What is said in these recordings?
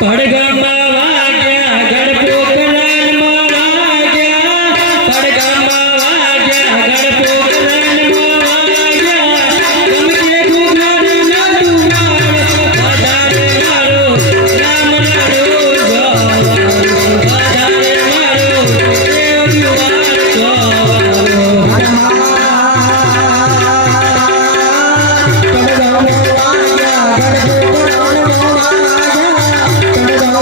પડગામાં વાગ્યા ગણપો કલાનમાં વાગ્યા પડગામાં વાગ્યા ગણપો કલાનમાં વાગ્યા ગમકે ઘુઘરા ના દુવાળ વધારે મારો રામ નારો જવારો વધારે મારો દેવ દુવાળ જવારો પડગામાં વાગ્યા ગણપો કલાનમાં વાગ્યા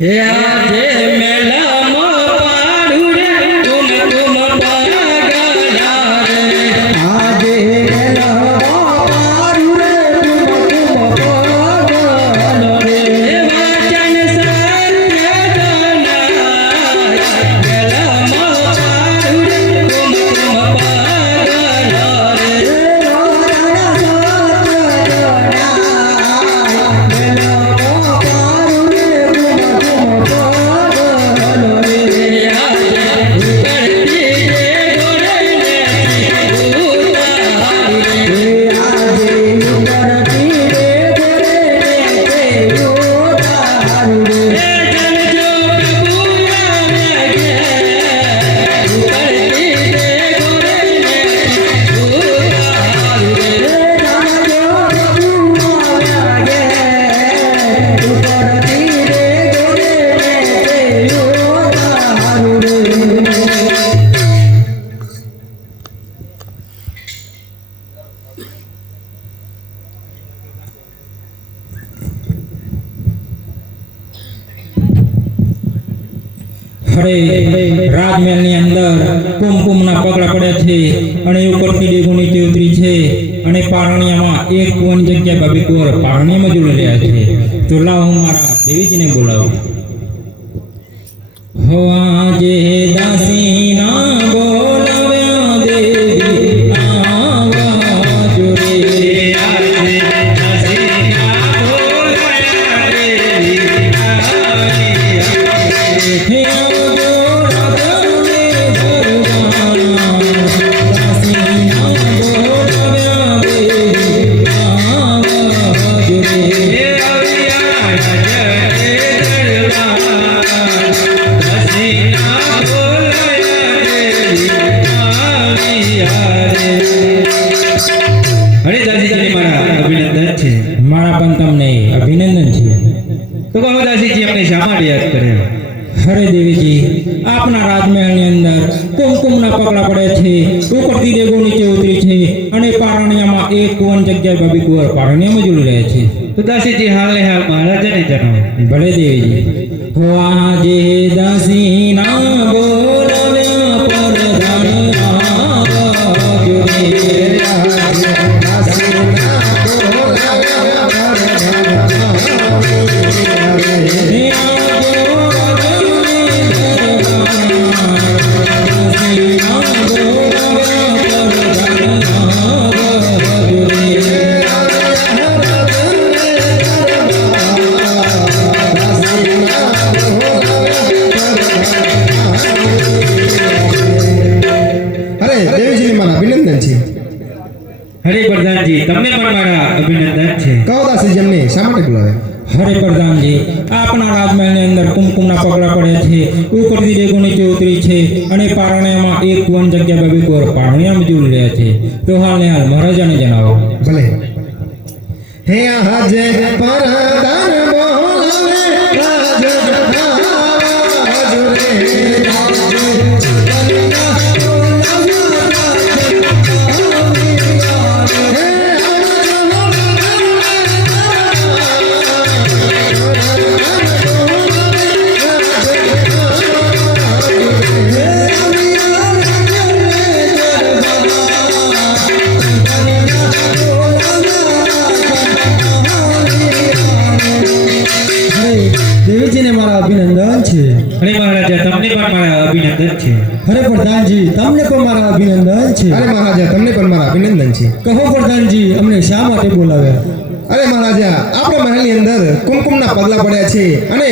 હે આજે મેલામાં પાડું રે કુમ કુમ પાગલા રે આજે મેલામાં પાડું રે કુમ પાગલા રે વાચન સત્ય જનાય મેલામાં પાડું રે કુમ કુમ પાગલા રે ખરે રાજમહેલની અંદર કુમકુમના પગલા પડ્યા છે અને ઉપરથી ડેગો નીચે ઉતરી છે અને પારણિયામાં એક કોણ જગ્યા બાબી કોર પારણિયામાં જોડી રહ્યા છે. તો લાવ હું મારા દેવીજીને બોલાવું. હો આજે દાસીના બોલાવ્યા દેવી આવજો રે. આજે દાસીના બોલાવ્યા દેવી હે આવજો રાધાને દરબાર દાસીના બોલાવ્યા દેવી આવજો રે. હે આવ્યા રાજે દરબાર દાસીના બોલાવ્યા દેવી આવ્યા રે. અરે દાસીજી મારા અભિનંદન છે. મારા પણ તમને અભિનંદન છે. તો કહો દાસીજી અમને શા માટે યાદ કર્યા? હરે દેવીજી, આપના રાજમહેલની અંદર કુમકુમના પગલા પડે છે, ઉપરથી ડેગો નીચે ઉતરી છે અને પારણિયામાં એક કુવન જગ્યાએ બાબી કુંવર પારણિયામાં જોડી રહ્યા છે. તો દાસીજી હાલને હાલ મહારાજાને જણાવો. ભલે દેવીજી. હો આજે દાસીના બોલાવ્યા પરધાન આવજો રે. હે આવજો રાધાને દરબાર દાસીના બોલાવ્યા પરધાન આવજો રે. અરે દેવીજીને મારા અભિનંદન છે. હરે પ્રધાનજી તમને પણ મારા અભિનંદન છે. કહો દાસીજી અમને શા માટે બોલાવે? હરે પ્રધાનજી, આપના રાજમહેલની અંદર કુમકુમના પગલા પડ્યા છે, ઉપરથી ડેગો નીચે ઉતરી છે અને પારણિયામાં એક વન જગ્યા બાબી કોર પારણિયામાં જોડી રહ્યા છે. તો હાલને હાલ મહારાજાને જણાવો. ભલે. હે આજે પરદાન બોલાવે રાજ આવજો રે. દેવીજીને મારા અભિનંદન છે. હરે મહારાજા તમને પણ મારા અભિનંદન છે. અરે પ્રધાનજી તમને પણ મારા અભિનંદન છે. અરે મહારાજા તમને પણ મારા અભિનંદન છે. કહો પ્રધાનજી અમને શા માટે બોલાવ્યા? અરે મહારાજા, આપણા મહેલની અંદર કુમકુમના પગલા પડ્યા છે અને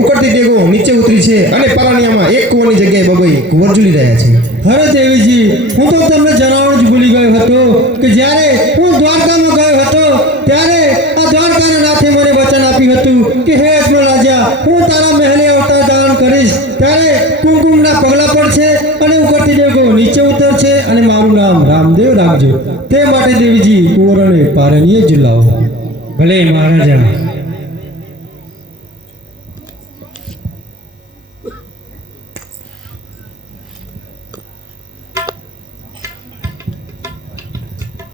ઉપરથી ડેગો નીચે ઉતરી છે અને પારણિયામાં એક કુંવરની જગ્યાએ બબઈ કુંવર ઝૂલી રહ્યા છે. અરે દેવીજી, હું તો તમને જણાવવાનું જ ભૂલી ગયો હતો કે જ્યારે હું દ્વારકામાં ગયો હતો ત્યારે આ દ્વારકાના નાથે મને વચન આપ્યું હતું કે હે અજમલ રાજા, હું તારા મહેલે અવતાર કરીશ ત્યારે કુમકુમના પગલા પડશે અને ઉપરથી ડેગો નીચે ઉતરશે અને મારું નામ રામદેવ રાખજો. તે માટે દેવીજી કુંવરોને પારણીએ ઝુલાવો. ભલે મહારાજા.